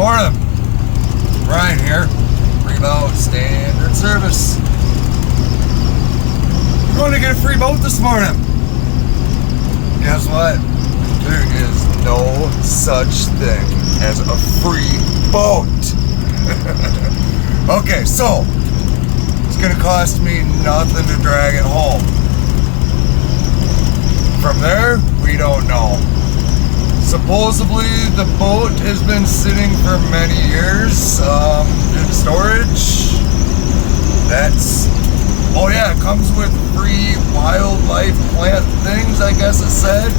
morning. Brian here. Remote standard service. We're going to get a free boat this morning. Guess what? There is no such thing as a free boat. Okay, so it's going to cost me nothing to drag it home. From there, we don't know. Supposedly, the boat has been sitting for many years in storage. Oh yeah, it comes with free wildlife plant things, I guess it said.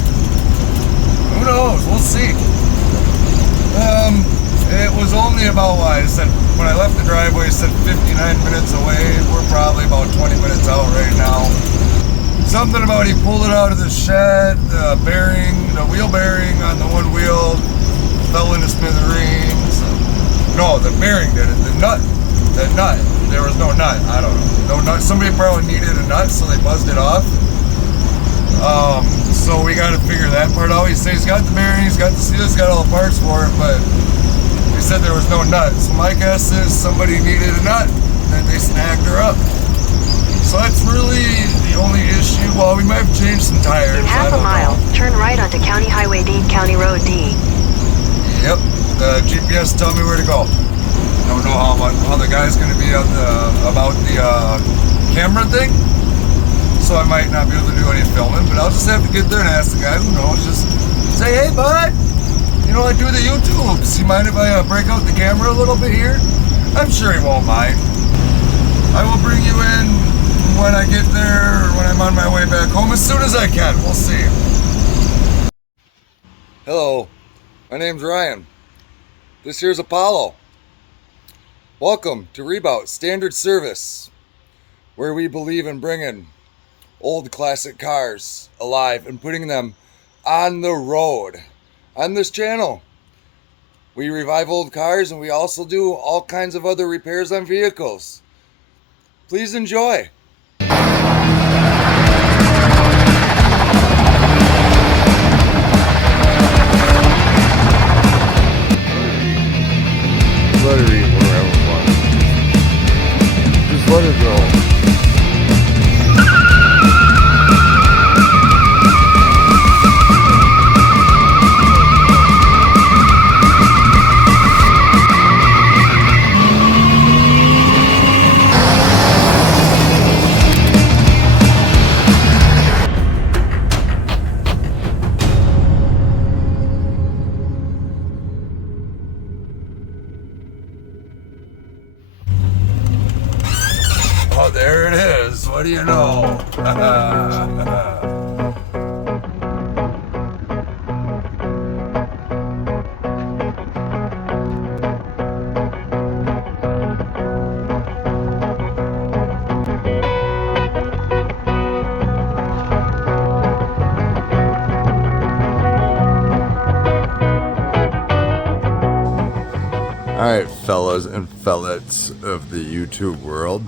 Who knows? We'll see. It was only about, I said, when I left the driveway, it said 59 minutes away. We're probably about 20 minutes out right now. Something about he pulled it out of the shed, the wheel bearing on the one wheel fell into smithereens. No, the bearing did it. The nut, there was no nut. I don't know. No nut. Somebody probably needed a nut, so they buzzed it off. So we got to figure that part out. He said he's got the bearing, he's got the seal, he's got all the parts for it, but he said there was no nut. So my guess is somebody needed a nut, and they snagged her up. So that's really the only issue. Well, we might have changed some tires. In half a mile, turn right onto County Highway D, County Road D. Yep, the GPS tell me where to go. Don't know how the guy's going to be on about the camera thing, so I might not be able to do any filming. But I'll just have to get there and ask the guy. Who knows? Just say, hey, bud. You know I do the YouTube. Does he mind if I break out the camera a little bit here? I'm sure he won't mind. I will bring you in when I get there, or when I'm on my way back home, as soon as I can. We'll see. Hello, my name's Ryan. This here's Apollo. Welcome to Rebout Standard Service, where we believe in bringing old classic cars alive and putting them on the road. On this channel, we revive old cars, and we also do all kinds of other repairs on vehicles. Please enjoy. Let her eat wherever it wants. Just let her go. Oh, there it is. What do you know? Alright, fellas and fellettes of the YouTube world.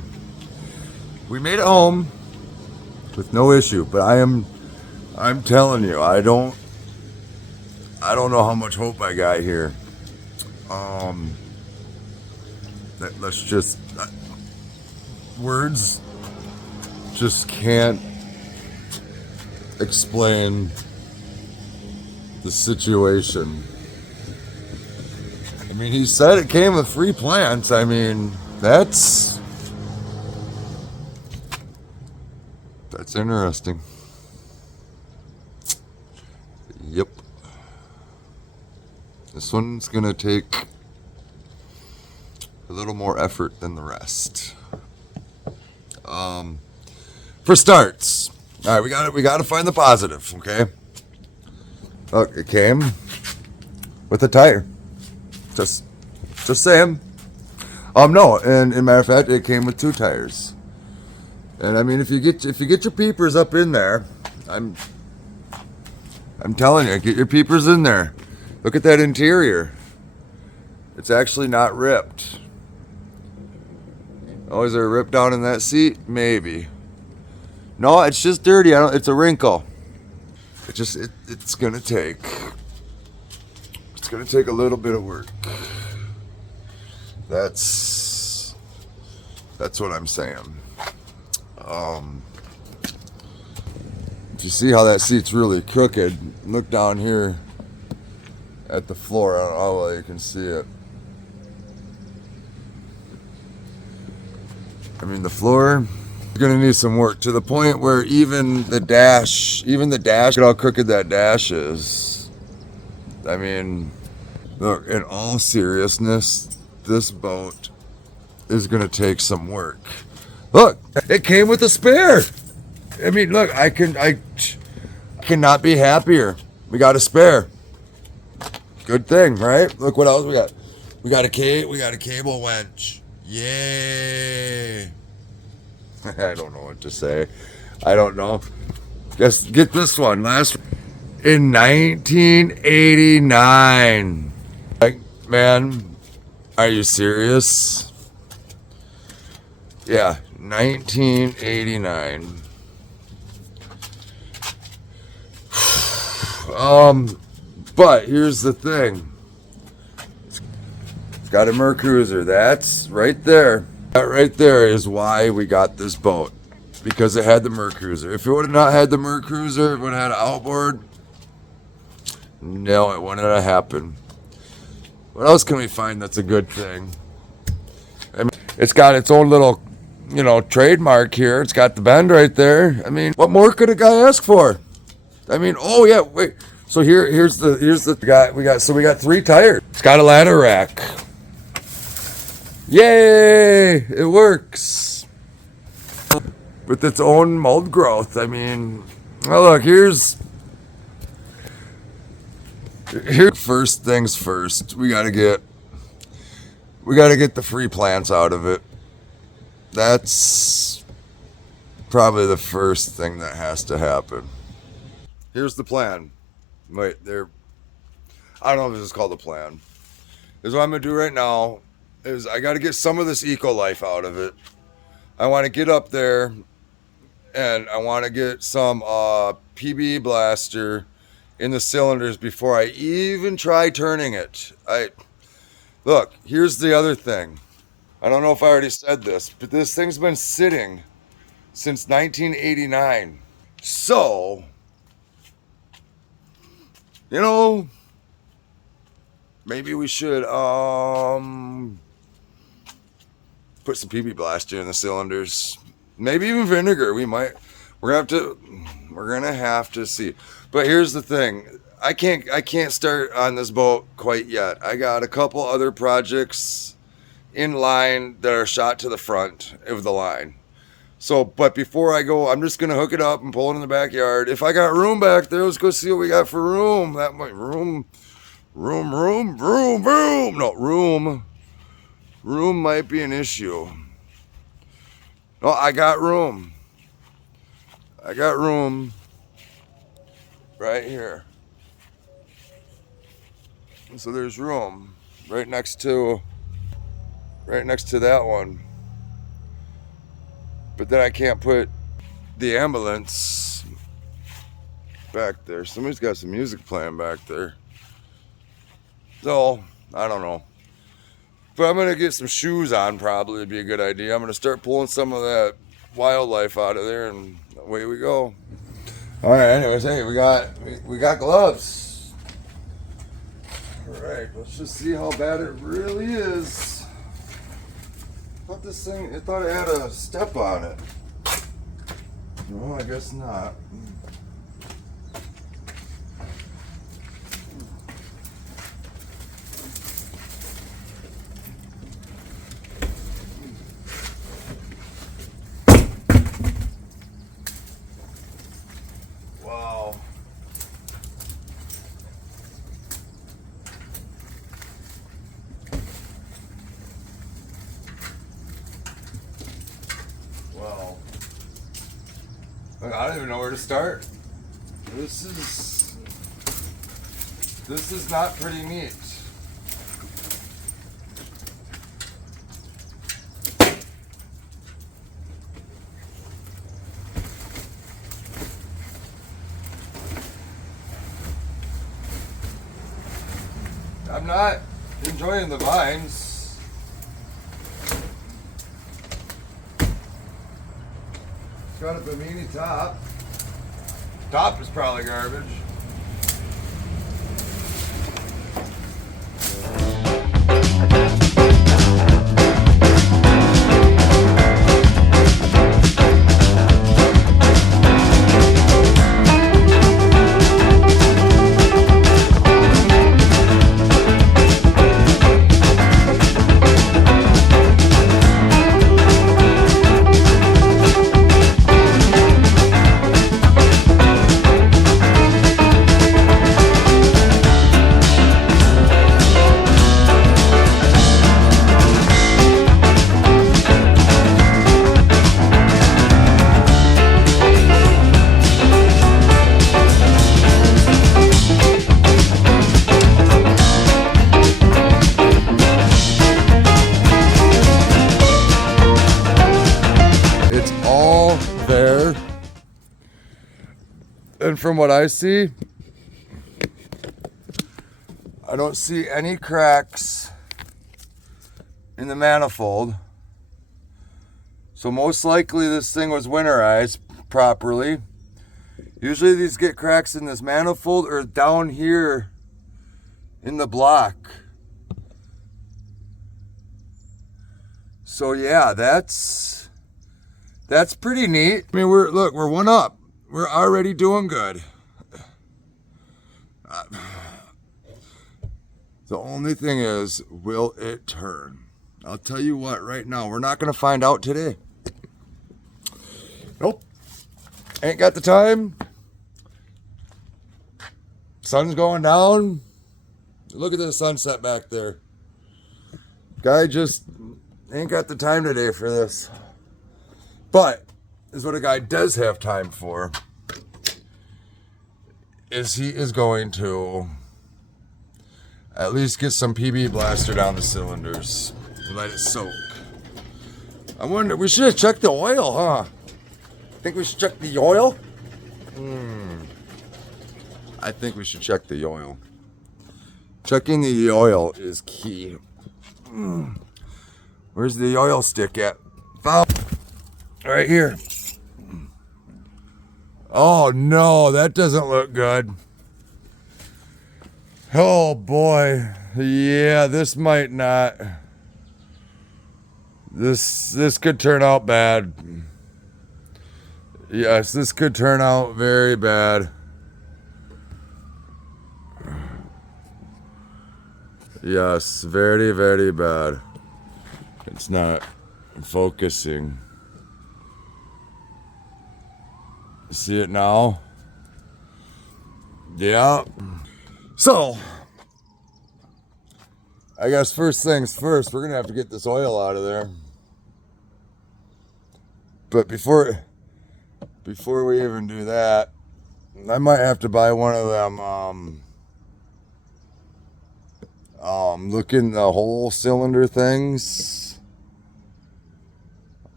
We made it home with no issue, but I'm telling you, I don't know how much hope I got here. Let's just words just can't explain the situation. I mean, he said it came with free plants. I mean, that's interesting. Yep. This one's gonna take a little more effort than the rest. For starts, all right, we gotta find the positive, okay? Look, it came with a tire. Just saying. No, and in matter of fact, it came with 2 tires. And I mean, if you get your peepers up in there, I'm telling you, get your peepers in there. Look at that interior. It's actually not ripped. Oh, is there a rip down in that seat? Maybe. No, it's just dirty. It's a wrinkle. It's gonna take a little bit of work. That's what I'm saying. You see how that seat's really crooked? Look down here at the floor. I don't know how well you can see it. I mean, the floor is gonna need some work to the point where even the dash, look at how crooked that dash is. I mean, look, in all seriousness, this boat is gonna take some work. Look, it came with a spare. I mean, look, I cannot be happier. We got a spare. Good thing, right? Look what else we got. We got a cable winch. Yay! I don't know what to say. I don't know. Just get this one. Last in 1989. Like, man, are you serious? Yeah, 1989. But here's the thing. It's got a McCruiser. That's right there. That right there is why we got this boat. Because it had the McCruiser. If it would have not had the McCruiser, it would have had an outboard. No, it wouldn't have happened. What else can we find that's a good thing? I mean, it's got its own little, trademark here. It's got the bend right there. I mean, what more could a guy ask for? I mean, oh yeah, wait. So here's the guy we got 3 tires. It's got a ladder rack. Yay! It works. With its own mold growth. I mean, well, look, here's first things first. We gotta get the free plants out of it. That's probably the first thing that has to happen. Here's the plan. Wait, there. I don't know if this is called a plan. Is what I'm gonna do right now is I gotta get some of this eco life out of it. I want to get up there, and I want to get some PB blaster in the cylinders before I even try turning it. Look. Here's the other thing. I don't know if I already said this, but this thing's been sitting since 1989. So, maybe we should put some PB blaster in the cylinders. Maybe even vinegar. We're gonna have to see. But here's the thing. I can't start on this boat quite yet. I got a couple other projects in line that are shot to the front of the line. So, but before I go, I'm just gonna hook it up and pull it in the backyard. If I got room back there, let's go see what we got for room. That might room might be an issue. No, I got room right here. So there's room right next to that one. But then I can't put the ambulance back there. Somebody's got some music playing back there. So, I don't know. But I'm going to get some shoes on, probably would be a good idea. I'm going to start pulling some of that wildlife out of there, and away we go. All right, anyways, hey, we got gloves. All right, let's just see how bad it really is. I thought it had a step on it. No, I guess not. Wow. Wow. Look, I don't even know where to start. This is not pretty neat. I'm not enjoying the vines. It's got a Bimini top. Top is probably garbage. And from what I see, I don't see any cracks in the manifold. So most likely this thing was winterized properly. Usually these get cracks in this manifold or down here in the block. So yeah, that's pretty neat. I mean, we're one up. We're already doing good. The only thing is, will it turn? I'll tell you what, right now, we're not going to find out today. Nope. Ain't got the time. Sun's going down. Look at the sunset back there. Guy just ain't got the time today for this. But is what a guy does have time for is he is going to at least get some PB blaster down the cylinders. Let it soak. I wonder, we should have checked the oil, huh? Think we should check the oil? I think we should check the oil. Checking the oil is key. Where's the oil stick at? Found. Right here. Oh no, that doesn't look good. Oh boy. Yeah, this might not. This could turn out bad. Yes, this could turn out very bad. Yes, very, very bad. It's not focusing. See it now? Yeah. So, I guess first things first, we're gonna have to get this oil out of there. But before we even do that, I might have to buy one of them looking the whole cylinder things.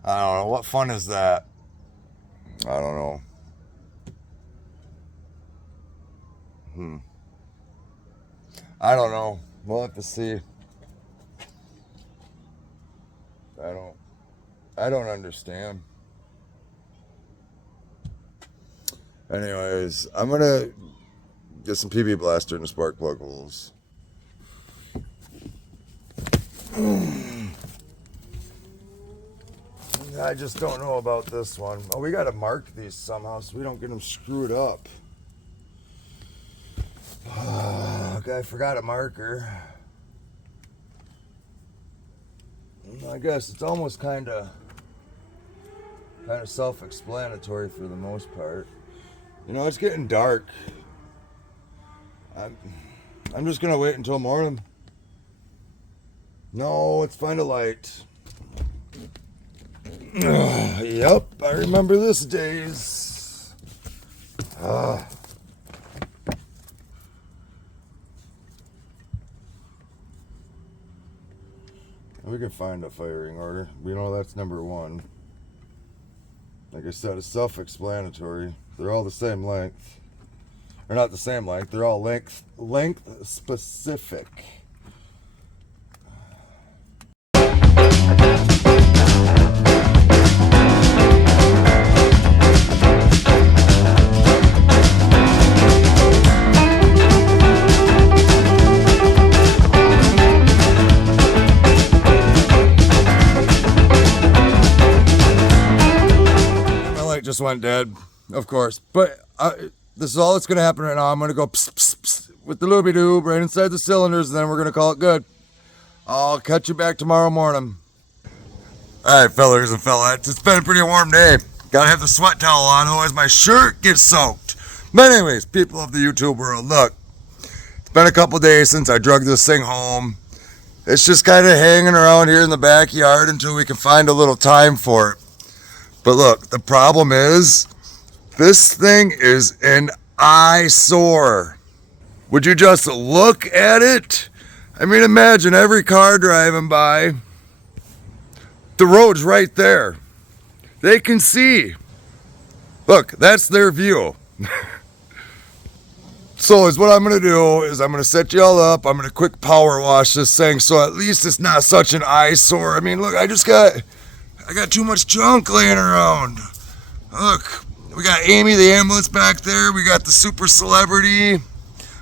I don't know, what fun is that? I don't know. I don't know. We'll have to see. I don't understand. Anyways, I'm gonna get some PB blaster and spark plug holes. I just don't know about this one. Oh, we gotta mark these somehow so we don't get them screwed up. Okay, I forgot a marker. I guess it's almost kind of self-explanatory for the most part. You know, it's getting dark. I'm just gonna wait until morning. No, it's find a light. Yep, I remember this days. We can find a firing order. We know that's number one. Like I said, it's self-explanatory. They're all the same length. Or not the same length, they're all length specific. just went dead, of course. But this is all that's going to happen right now. I'm going to go pss, pss, pss, with the looby-doob right inside the cylinders, and then we're going to call it good. I'll catch you back tomorrow morning. All right, fellers and fellas, it's been a pretty warm day. Gotta have the sweat towel on, otherwise my shirt gets soaked. But anyways, people of the YouTube world, look. It's been a couple days since I drug this thing home. It's just kind of hanging around here in the backyard until we can find a little time for it. But look, the problem is, this thing is an eyesore. Would you just look at it? I mean, imagine every car driving by. The road's right there. They can see. Look, that's their view. So is what I'm going to do is I'm going to set you all up. I'm going to quick power wash this thing so at least it's not such an eyesore. I mean, look, I got too much junk laying around. Look, we got Amy the ambulance back there. We got the super celebrity.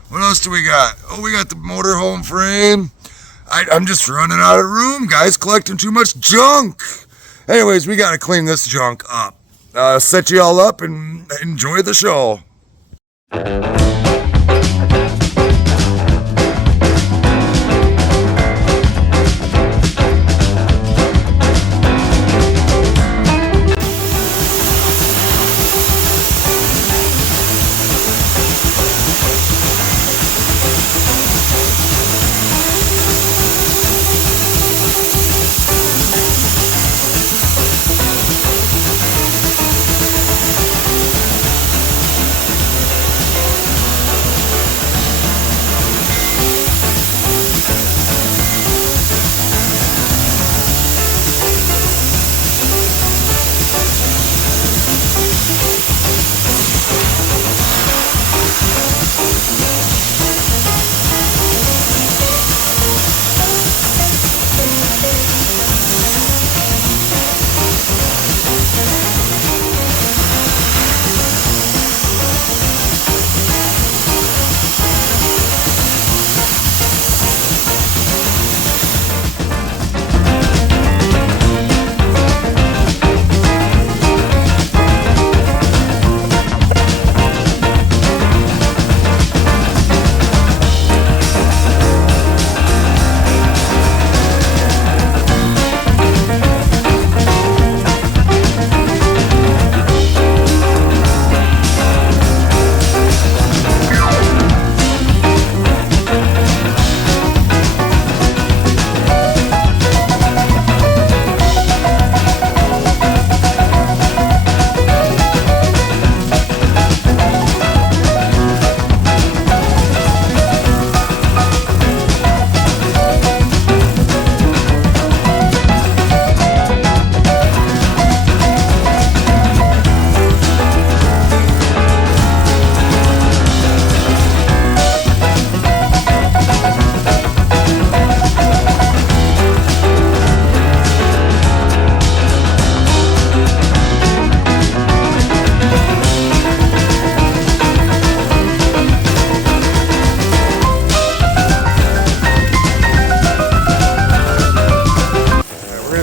What else do we got? Oh, we got the motorhome frame. I'm just running out of room, guys, collecting too much junk. Anyways, we got to clean this junk up. Set you all up and enjoy the show.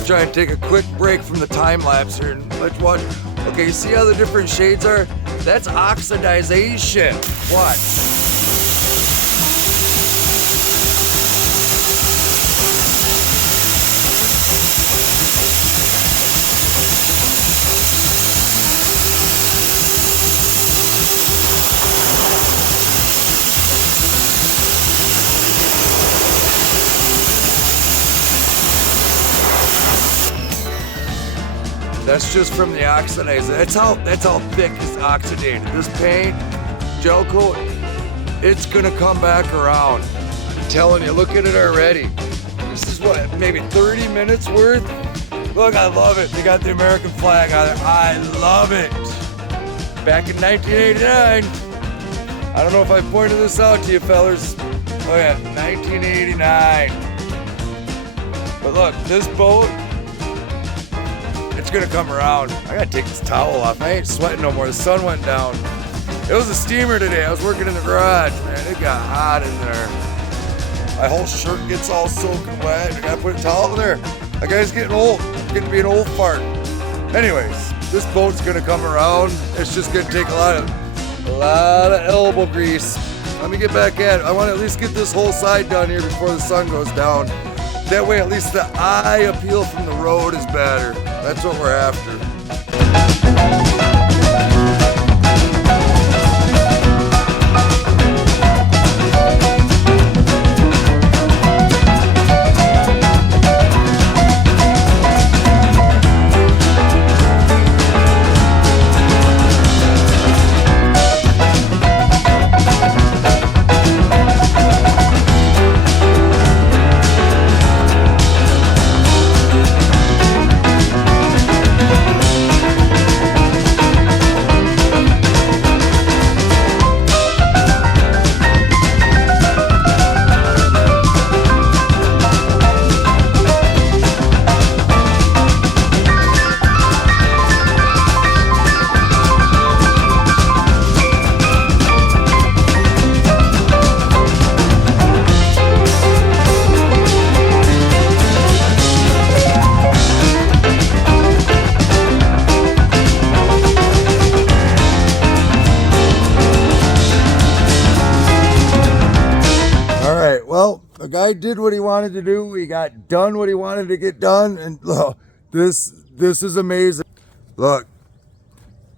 Try and take a quick break from the time lapse here and let's watch. Okay, you see how the different shades are? That's oxidization. Watch. That's just from the oxidizer. That's how thick it's oxidated. This paint, gel coat, it's gonna come back around. I'm telling you, look at it already. This is what, maybe 30 minutes worth? Look, I love it. They got the American flag on it. I love it. Back in 1989. I don't know if I pointed this out to you fellers. Oh yeah, 1989. But look, this boat, it's gonna come around. I gotta take this towel off. I ain't sweating no more. The sun went down. It was a steamer today. I was working in the garage, man. It got hot in there. My whole shirt gets all soaking wet. I gotta put a towel in there. That guy's getting old. Getting to be an old fart. Anyways, this boat's gonna come around. It's just gonna take a lot of elbow grease. Let me get back at it. I want to at least get this whole side done here before the sun goes down. That way at least the eye appeal from the road is better. That's what we're after. The guy did what he wanted to do. He got done what he wanted to get done. And look, this is amazing. Look,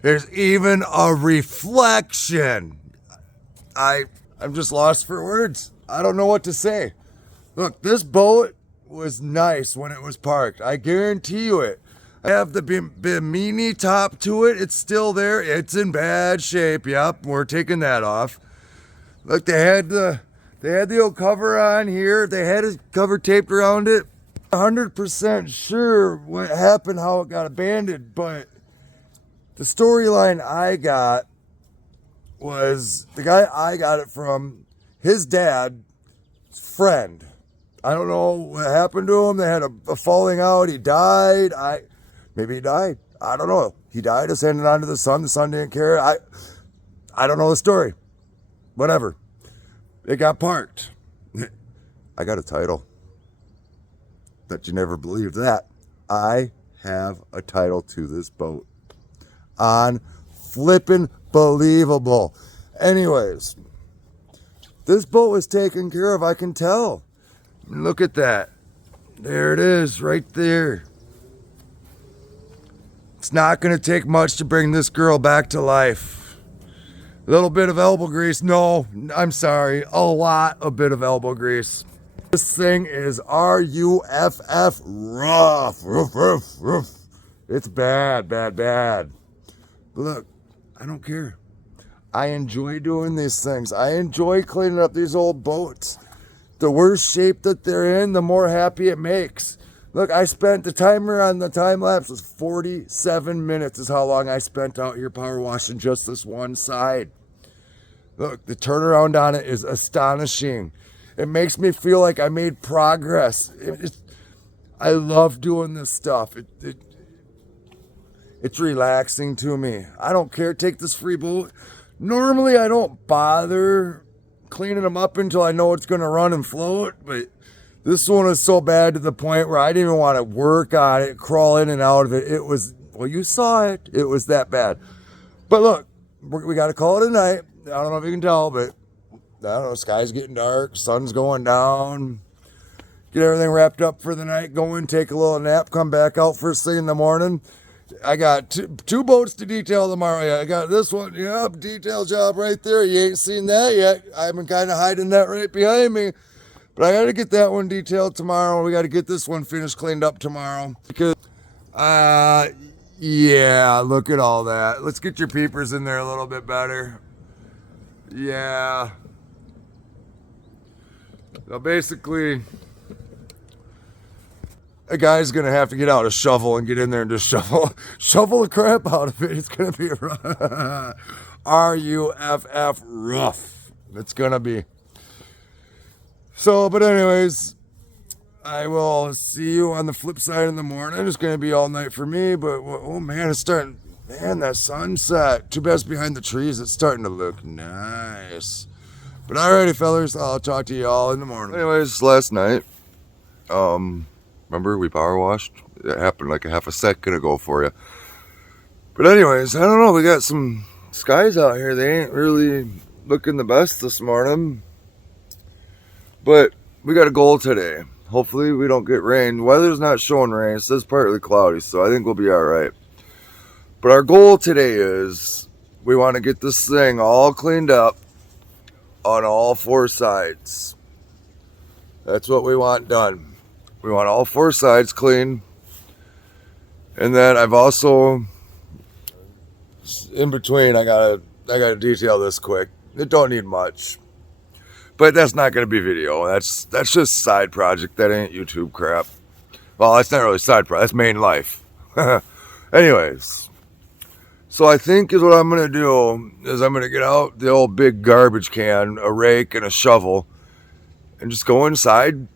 there's even a reflection. I'm just lost for words. I don't know what to say. Look, this boat was nice when it was parked. I guarantee you it. I have the Bimini top to it. It's still there. It's in bad shape. Yep, we're taking that off. Look, they had the old cover on here. They had a cover taped around it. 100% sure what happened, how it got abandoned, but the storyline I got was the guy I got it from, his dad's friend. I don't know what happened to him. They had a falling out. He died. Maybe he died. I don't know. He died, ascended onto the sun. The sun didn't care. I don't know the story. Whatever. It got parked. I got a title. Bet you never believed that. I have a title to this boat. On flippin' believable. Anyways, this boat was taken care of, I can tell. Look at that. There it is, right there. It's not gonna take much to bring this girl back to life. A little bit of elbow grease. No, I'm sorry. A lot of bit of elbow grease. This thing is RUFF rough. Roof. It's bad. But look, I don't care. I enjoy doing these things. I enjoy cleaning up these old boats. The worse shape that they're in, the more happy it makes. Look, I spent, the timer on the time lapse was 47 minutes is how long I spent out here power washing just this one side. Look, the turnaround on it is astonishing. It makes me feel like I made progress. I love doing this stuff. It's relaxing to me. I don't care. Take this free boat. Normally, I don't bother cleaning them up until I know it's going to run and float, but this one is so bad to the point where I didn't even want to work on it, crawl in and out of it. It was, well, you saw it. It was that bad. But look, we got to call it a night. I don't know if you can tell, but I don't know. Sky's getting dark. Sun's going down. Get everything wrapped up for the night. Go in, take a little nap, come back out first thing in the morning. I got two boats to detail tomorrow. Yeah, I got this one. Yep, detail job right there. You ain't seen that yet. I've been kind of hiding that right behind me. But I got to get that one detailed tomorrow. We got to get this one finished, cleaned up tomorrow. Because, yeah, look at all that. Let's get your peepers in there a little bit better. Yeah. So basically, a guy's going to have to get out a shovel and get in there and just shovel the crap out of it. It's going to be rough. RUFF rough. It's going to be. So, but anyways, I will see you on the flip side in the morning. It's going to be all night for me, but oh man, it's starting. Man, that sunset. Too bad it's behind the trees. It's starting to look nice. But alrighty, fellas, I'll talk to you all in the morning. Anyways, last night, remember we power washed? It happened like a half a second ago for you. But anyways, I don't know. We got some skies out here. They ain't really looking the best this morning. But we got a goal today. Hopefully we don't get rain. The weather's not showing rain. It says partly cloudy, so I think we'll be all right. But our goal today is we want to get this thing all cleaned up on all four sides. That's what we want done. We want all four sides clean. And then I've also, in between, I gotta detail this quick. It don't need much. But that's not going to be video. That's just side project. That ain't YouTube crap. Well, that's not really side project. That's main life. Anyways. So I think is what I'm going to do is I'm going to get out the old big garbage can, a rake, and a shovel. And just go inside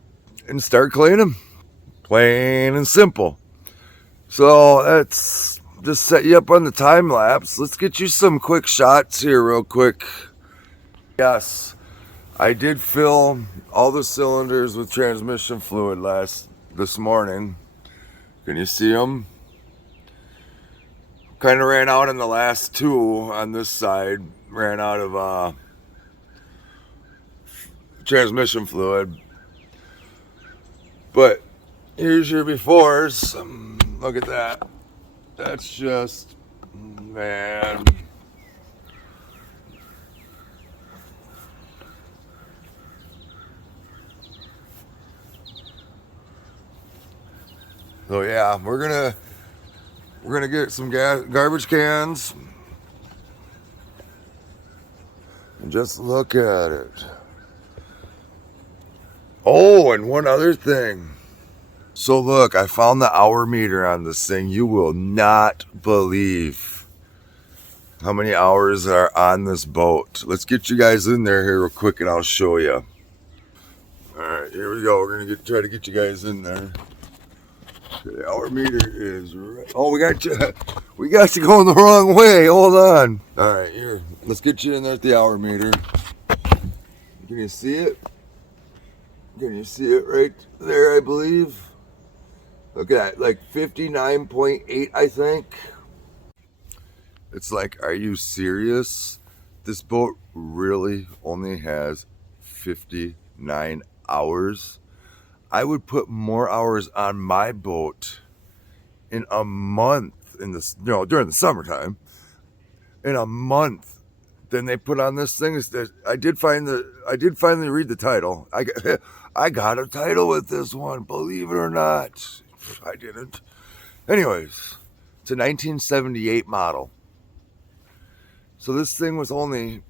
and start cleaning. Plain and simple. So that's just set you up on the time lapse. Let's get you some quick shots here real quick. Yes. I did fill all the cylinders with transmission fluid this morning. Can you see them? Kind of ran out on the last two on this side. Ran out of transmission fluid. But here's your befores. Look at that. That's just, man. So yeah, we're gonna get some garbage cans and just look at it. Oh, and one other thing. So look, I found the hour meter on this thing. You will not believe how many hours are on this boat. Let's get you guys in there here real quick and I'll show you. All right, here we go. We're gonna try to get you guys in there. The hour meter is right. Oh, we got you going the wrong way. Hold on. All right, here. Let's get you in there at the hour meter. Can you see it? Can you see it right there, I believe? Look at that, like 59.8, I think. It's like, are you serious? This boat really only has 59 hours. I would put more hours on my boat in a month during the summertime, in a month than they put on this thing. I did finally read the title. I got a title with this one, believe it or not. I didn't. Anyways, it's a 1978 model. So this thing was only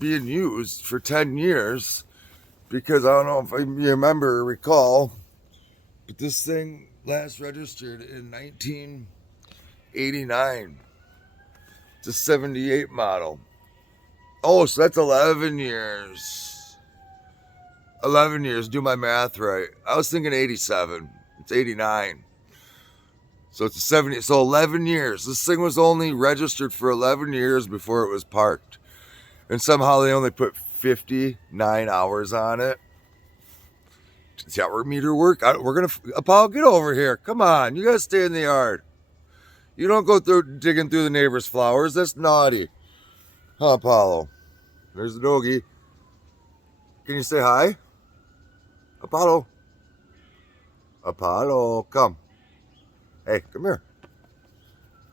being used for 10 years. Because I don't know if you remember or recall, but this thing last registered in 1989. It's a 78 model. Oh, so that's 11 years. 11 years, do my math right. I was thinking 87. It's 89. So it's a 70. So 11 years. This thing was only registered for 11 years before it was parked. And somehow they only put 59 hours on it. Does the hour meter work? Apollo, get over here. Come on. You got to stay in the yard. You don't go digging through the neighbor's flowers. That's naughty. Huh, Apollo? There's the doggy. Can you say hi? Apollo. Apollo, come. Hey, come here.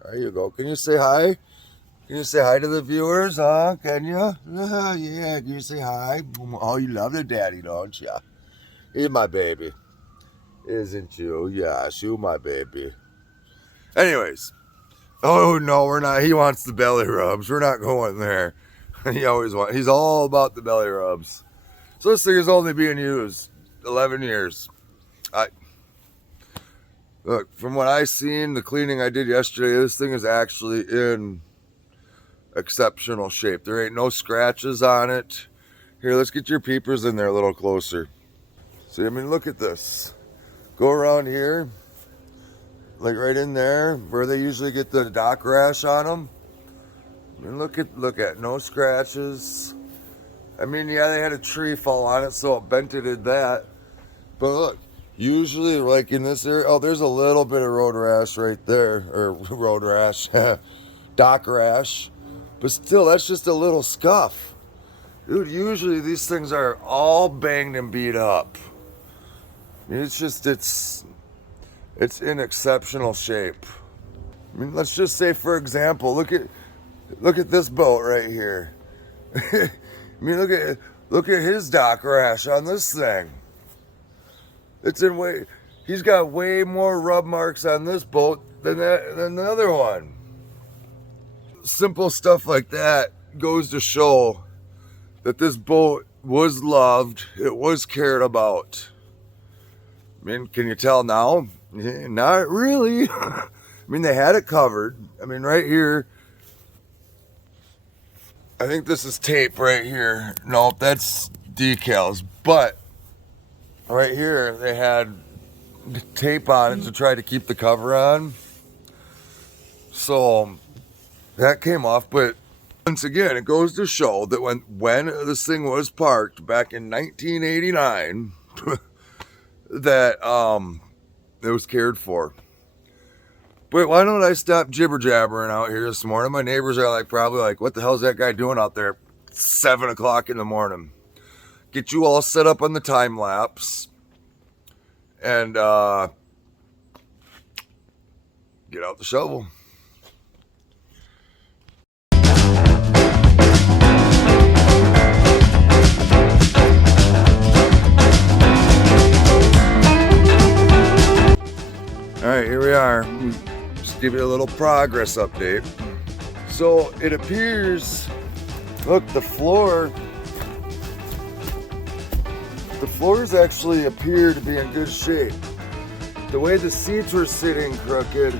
There you go. Can you say hi? Can you say hi to the viewers, huh? Can you? Yeah, can you say hi? Oh, you love the daddy, don't you? He's my baby. Isn't you? Yes, you my baby. Anyways. Oh, no, we're not. He wants the belly rubs. We're not going there. He's all about the belly rubs. So this thing is only being used 11 years. Look, from what I seen, the cleaning I did yesterday, this thing is actually in exceptional shape. There ain't no scratches on it. Here, let's get your peepers in there a little closer. See, I mean, look at this. Go around here, like right in there, where they usually get the dock rash on them. I mean, look at no scratches. I mean, yeah, they had a tree fall on it, so it bent it at that. But look, Usually, like in this area, oh, there's a little bit of road rash right there, or road rash, dock rash, but still, that's just a little scuff. Dude, usually these things are all banged and beat up. It's just, it's in exceptional shape. I mean, let's just say, for example, look at this boat right here. I mean, look at his dock rash on this thing. He's got way more rub marks on this boat than the other one. Simple stuff like that goes to show that this boat was loved, it was cared about. I mean, can you tell now? Not really. I mean, they had it covered. I mean, right here, I think this is tape right here. Nope, that's decals. But right here, they had tape on it to try to keep the cover on. So that came off. But once again, it goes to show that when this thing was parked back in 1989, that it was cared for. But why don't I stop jibber jabbering out here this morning? My neighbors are probably like, what the hell's that guy doing out there at 7 o'clock in the morning? Get you all set up on the time lapse and get out the shovel. All right, here we are. Just give you a little progress update. So it appears, look, the floors actually appear to be in good shape. The way the seats were sitting crooked,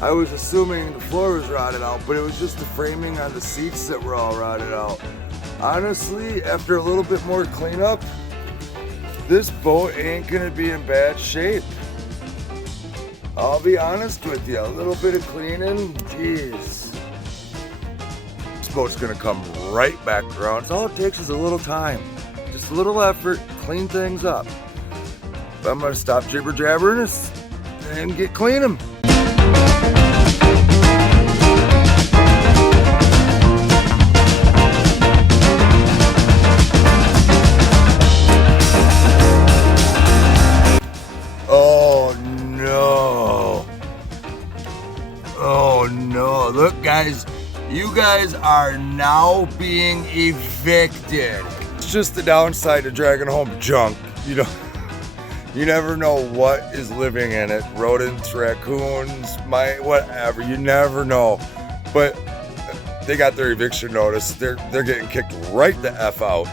I was assuming the floor was rotted out, but it was just the framing on the seats that were all rotted out. Honestly, after a little bit more cleanup, this boat ain't gonna be in bad shape. I'll be honest with you, a little bit of cleaning, geez. This boat's gonna come right back around. It's all it takes is a little time. Just a little effort, clean things up. But I'm gonna stop jibber jabbering and get cleaning. Look, guys, you guys are now being evicted. It's just the downside to dragging home junk. You never know what is living in it. Rodents, raccoons, whatever. You never know. But they got their eviction notice. They're getting kicked right the F out.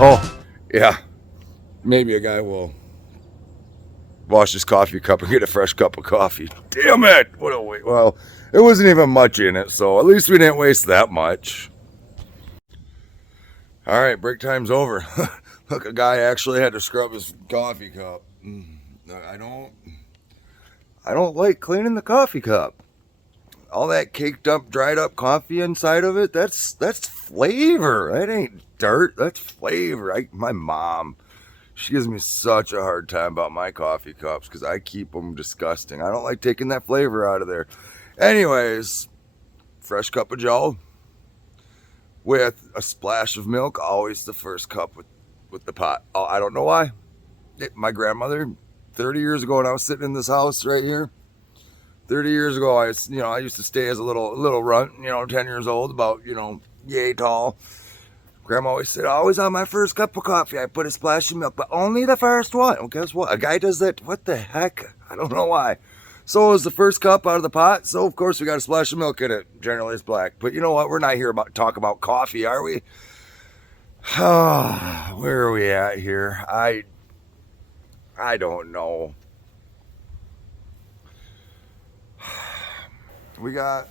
Oh, yeah. Maybe a guy will wash his coffee cup and get a fresh cup of coffee. Damn it! What a waste. Well, it wasn't even much in it, so at least we didn't waste that much. All right, break time's over. Look, a guy actually had to scrub his coffee cup. I don't like cleaning the coffee cup. All that caked up, dried up coffee inside of it, that's flavor. That ain't dirt, that's flavor. My mom, she gives me such a hard time about my coffee cups because I keep them disgusting. I don't like taking that flavor out of there. Anyways, fresh cup of Joe with a splash of milk, always the first cup with the pot. Oh, I don't know why. My grandmother, 30 years ago when I was sitting in this house right here, 30 years ago, I used to stay as a little runt, 10 years old, about, yay tall. Grandma always said, always on my first cup of coffee, I put a splash of milk, but only the first one. Well, guess what? A guy does that. What the heck? I don't know why. So is the first cup out of the pot, so of course we got a splash of milk in it. Generally it's black. But you know what? We're not here about talk about coffee, are we? Where are we at here? I don't know. We had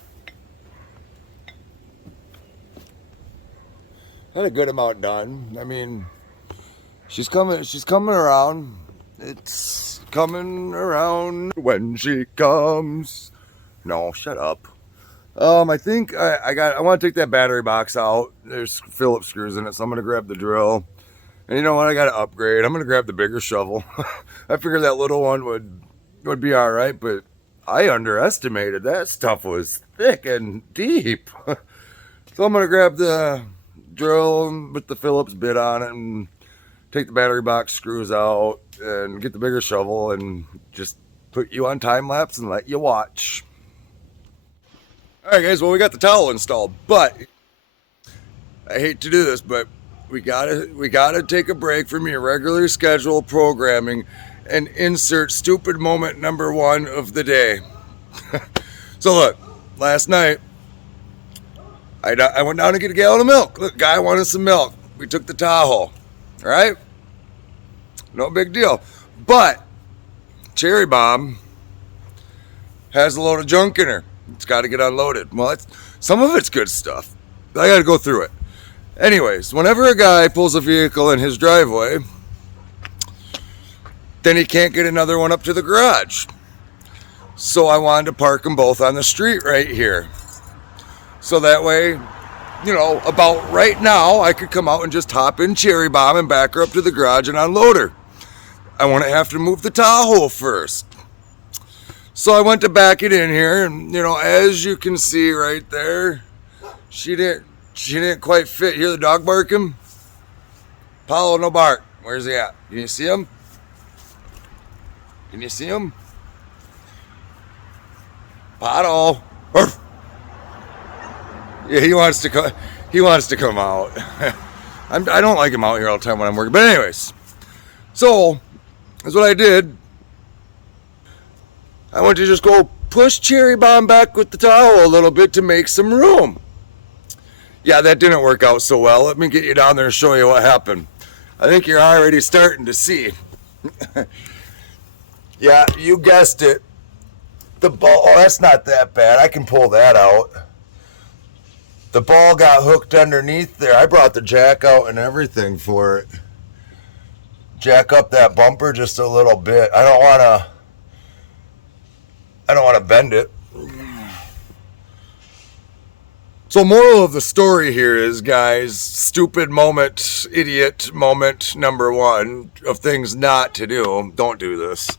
a good amount done. I mean, she's coming around. It's coming around when she comes. No, shut up. I think I want to take that battery box out. There's Phillips screws in it, so I'm gonna grab the drill. And you know what? I gotta upgrade. I'm gonna grab the bigger shovel. I figured that little one would be all right, but I underestimated. That stuff was thick and deep. So I'm gonna grab the drill with the Phillips bit on it and take the battery box screws out and get the bigger shovel and just put you on time lapse and let you watch. All right, guys. Well, we got the towel installed, but I hate to do this, but we gotta take a break from your regular scheduled programming and insert stupid moment number 1 of the day. So look, last night I went down to get a gallon of milk. Look, guy wanted some milk. We took the Tahoe. All right, no big deal. But Cherry Bomb has a load of junk in her. It's got to get unloaded. Well, some of it's good stuff. I got to go through it. Anyways, whenever a guy pulls a vehicle in his driveway, then he can't get another one up to the garage. So I wanted to park them both on the street right here. So that way, you know, about right now, I could come out and just hop in Cherry Bomb and back her up to the garage and unload her. I wouldn't have to move the Tahoe first. So I went to back it in here, and you know, as you can see right there, she didn't quite fit. Hear the dog barking? Paulo, no bark. Where's he at? Can you see him? Can you see him? Pato. Yeah, he wants to come. He wants to come out. I don't like him out here all the time when I'm working. But anyways, so that's what I did. I went to just go push Cherry Bomb back with the Tahoe a little bit to make some room. Yeah, that didn't work out so well. Let me get you down there and show you what happened. I think you're already starting to see. Yeah, you guessed it. The ball, oh, that's not that bad. I can pull that out. The ball got hooked underneath there. I brought the jack out and everything for it. Jack up that bumper just a little bit. I don't want to bend it. So moral of the story here is, guys, stupid moment, idiot moment number 1 of things not to do. Don't do this.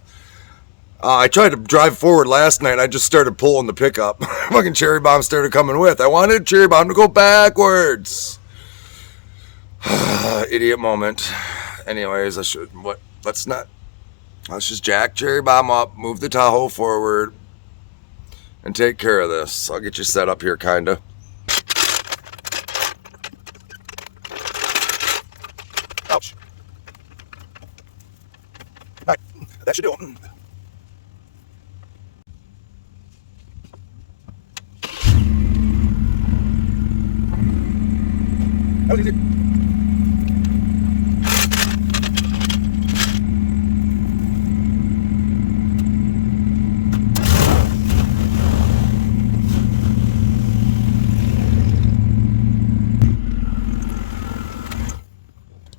I tried to drive forward last night. I just started pulling the pickup. Fucking Cherry Bomb started coming with. I wanted Cherry Bomb to go backwards. Idiot moment. Anyways, let's just jack Cherry Bomb up, move the Tahoe forward, and take care of this. I'll get you set up here, kinda. Ouch. Right, that should do it. That was easy.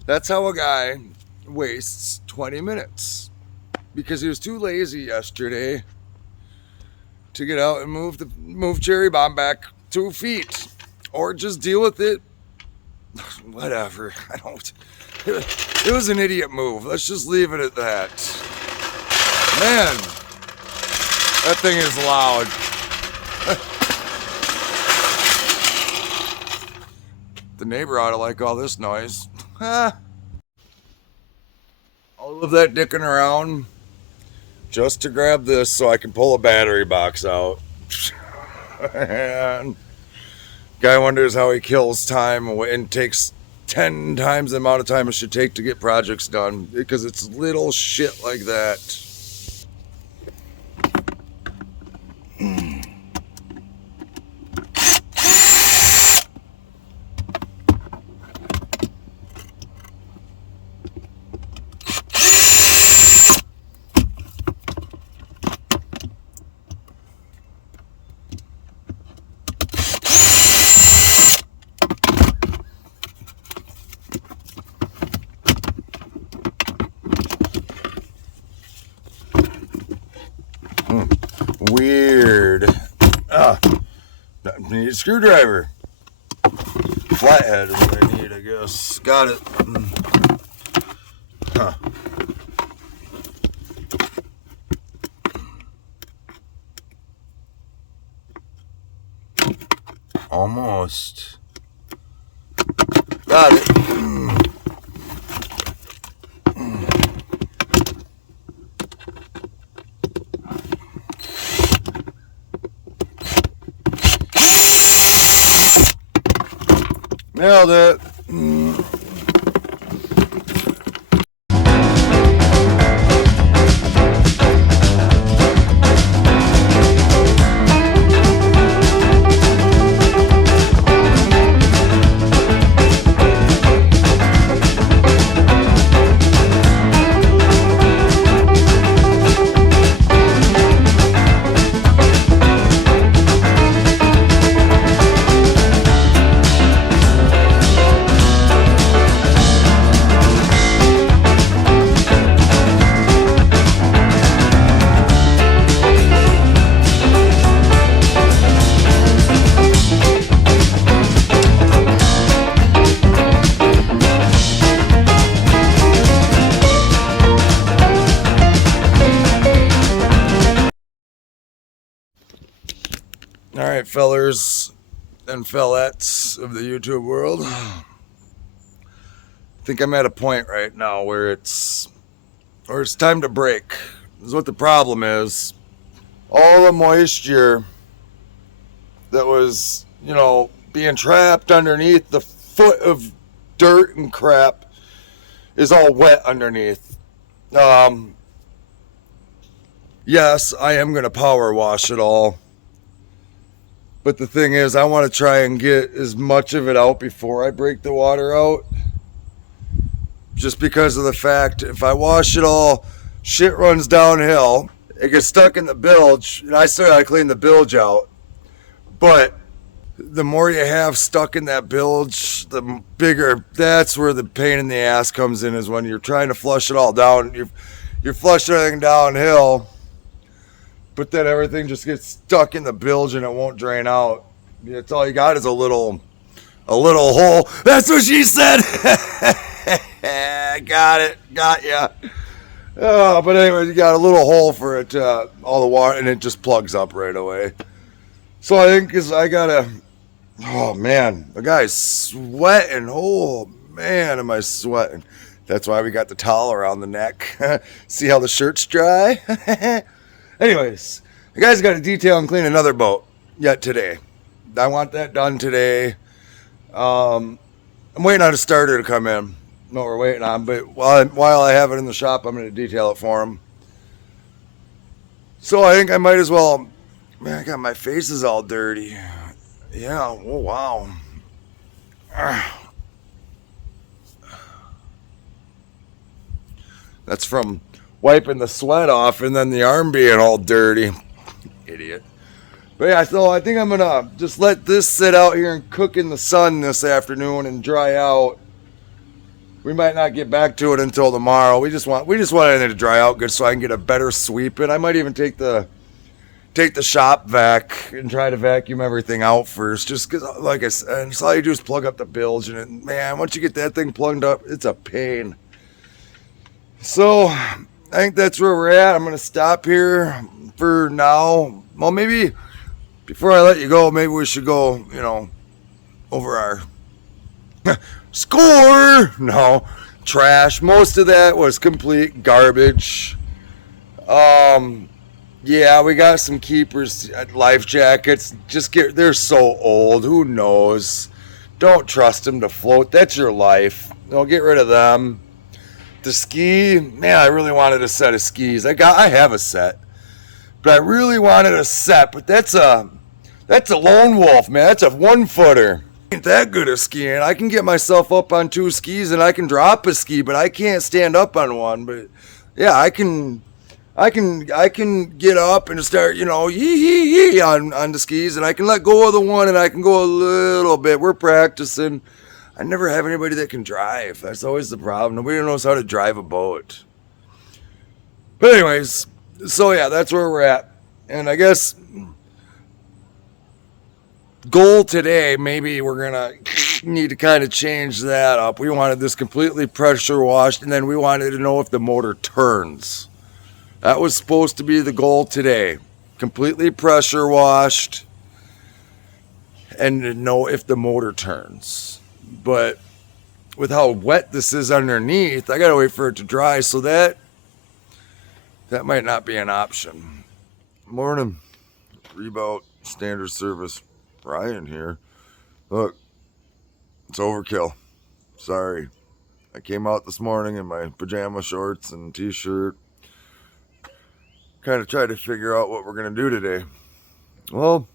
That's how a guy wastes 20 minutes because he was too lazy yesterday to get out and move Cherry Bomb back 2 feet or just deal with it. Whatever. It was an idiot move. Let's just leave it at that. Man, that thing is loud. The neighbor ought to like all this noise. All of that dicking around just to grab this so I can pull a battery box out. And guy wonders how he kills time and takes 10 times the amount of time it should take to get projects done because it's little shit like that. need a screwdriver. Flathead is what I need, I guess. Got it. Huh. Almost. Got it. Nailed it. All right, fellers and fellettes of the YouTube world. I think I'm at a point right now where it's time to break. This is what the problem is. All the moisture that was, being trapped underneath the foot of dirt and crap is all wet underneath. Yes, I am going to power wash it all. But the thing is, I want to try and get as much of it out before I break the water out. Just because of the fact, if I wash it all, shit runs downhill. It gets stuck in the bilge, and I still got to clean the bilge out. But the more you have stuck in that bilge, the bigger, that's where the pain in the ass comes in, is when you're trying to flush it all down. You're flushing everything downhill. But then everything just gets stuck in the bilge and it won't drain out. That's all you got is a little hole. That's what she said. Got it. Got ya. Oh, but anyway, you got a little hole for it, all the water, and it just plugs up right away. So I think oh man, the guy's sweating. Oh man, am I sweating. That's why we got the towel around the neck. See how the shirt's dry? Anyways, the guy's got to detail and clean another boat yet today. I want that done today. I'm waiting on a starter to come in. No, we're waiting on, but while I have it in the shop, I'm going to detail it for him. So I think I might as well. Man, I got my face is all dirty. Yeah. Oh wow. That's from wiping the sweat off and then the arm being all dirty. Idiot. But yeah, so I think I'm gonna just let this sit out here and cook in the sun this afternoon and dry out. We might not get back to it until tomorrow. We just want it to dry out good so I can get a better sweep in. I might even take the shop vac and try to vacuum everything out first, just because, like I said, all you do is plug up the bilge, and man, once you get that thing plugged up, it's a pain. So I think that's where we're at. I'm going to stop here for now. Well, maybe before I let you go, maybe we should go, over our score. No, trash. Most of that was complete garbage. Yeah, we got some keepers, life jackets. They're so old. Who knows? Don't trust them to float. That's your life. Get rid of them. The ski, man, I really wanted a set of skis. I have a set, but I really wanted a set. But that's a lone wolf, man. That's a 1-footer. Ain't that good at skiing. I can get myself up on 2 skis and I can drop a ski, but I can't stand up on one. But yeah, I can get up and start, yee on the skis, and I can let go of the one and I can go a little bit. We're practicing. I never have anybody that can drive. That's always the problem. Nobody knows how to drive a boat. But anyways, so yeah, that's where we're at. And I guess goal today, maybe we're gonna need to kind of change that up. We wanted this completely pressure washed, and then we wanted to know if the motor turns. That was supposed to be the goal today. Completely pressure washed and to know if the motor turns. But with how wet this is underneath, I gotta wait for it to dry, so that might not be an option. Morning. Rebout standard service. Ryan here. Look, it's overkill. Sorry. I came out this morning in my pajama shorts and t-shirt. Kind of tried to figure out what we're going to do today. Well,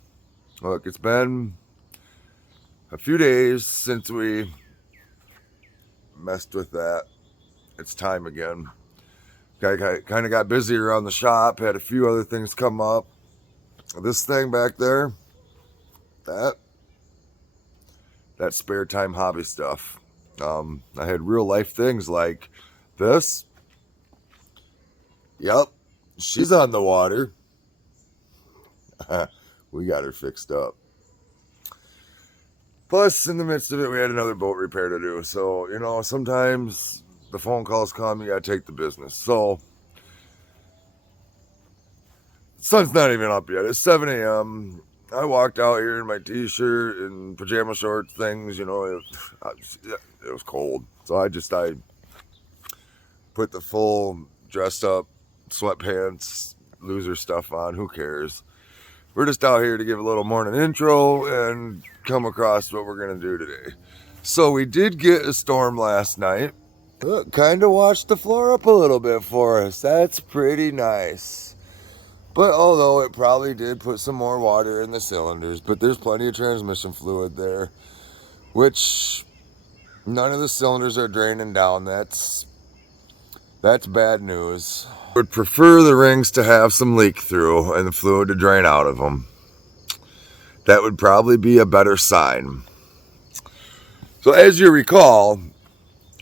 look, it's been a few days since we messed with that. It's time again. Kind of got busy around the shop. Had a few other things come up. This thing back there, that spare time hobby stuff. I had real life things like this. Yep, she's on the water. We got her fixed up. Plus, in the midst of it, we had another boat repair to do. So, you know, sometimes the phone calls come, you gotta take the business. So, the sun's not even up yet. It's 7 a.m. I walked out here in my t-shirt and pajama shorts things, you know, it was cold. So I put the full dressed up sweatpants, loser stuff on. Who cares? We're just out here to give a little morning intro and come across what we're going to do today. So we did get a storm last night. Kind of washed the floor up a little bit for us. That's pretty nice. But although it probably did put some more water in the cylinders, but there's plenty of transmission fluid there, which none of the cylinders are draining down. That's bad news. Would prefer the rings to have some leak through and the fluid to drain out of them. That would probably be a better sign. So as you recall,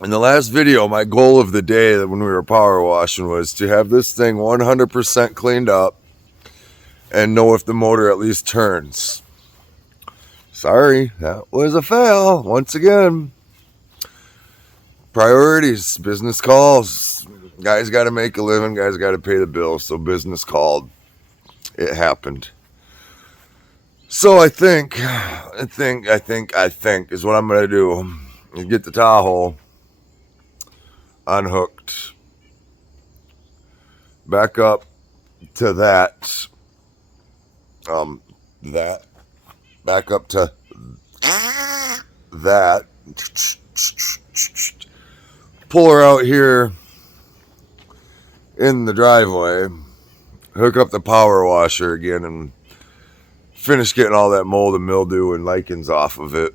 in the last video, my goal of the day when we were power washing was to have this thing 100% cleaned up and know if the motor at least turns. Sorry, that was a fail once again. Priorities, business calls. Guys got to make a living, guys got to pay the bills, so business called. It happened. So I think is what I'm going to do. You get the Tahoe unhooked. Back up to that. Back up to that. Pull her out here in the driveway. Hook up the power washer again and finish getting all that mold and mildew and lichens off of it.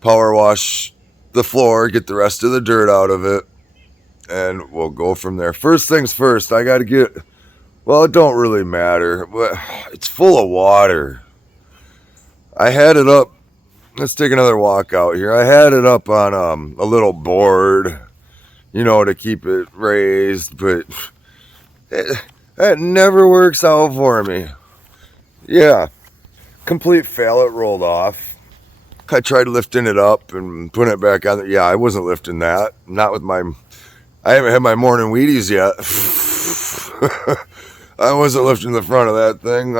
Power wash the floor, get the rest of the dirt out of it, and we'll go from there. First things first, I got to get, well, it don't really matter, but it's full of water. I had it up, let's take another walk out here. I had it up on a little board, you know, to keep it raised, but that never works out for me. Yeah, complete fail, it rolled off. I tried lifting it up and putting it back on. Yeah, I wasn't lifting that. Not with I haven't had my morning Wheaties yet. I wasn't lifting the front of that thing.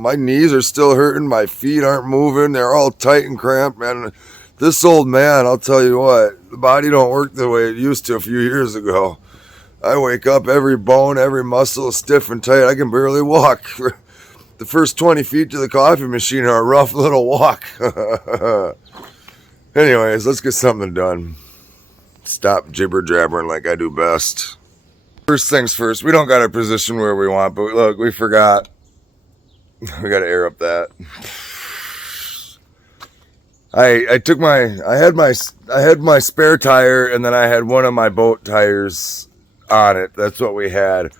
My knees are still hurting. My feet aren't moving. They're all tight and cramped, man. This old man, I'll tell you what, the body don't work the way it used to a few years ago. I wake up, every bone, every muscle is stiff and tight. I can barely walk. The first 20 feet to the coffee machine are a rough little walk. Anyways, let's get something done. Stop jibber-jabbering like I do best. First things first, we don't got our position where we want, but look, we forgot. We got to air up that. I had my spare tire, and then I had one of my boat tires on it. That's what we had.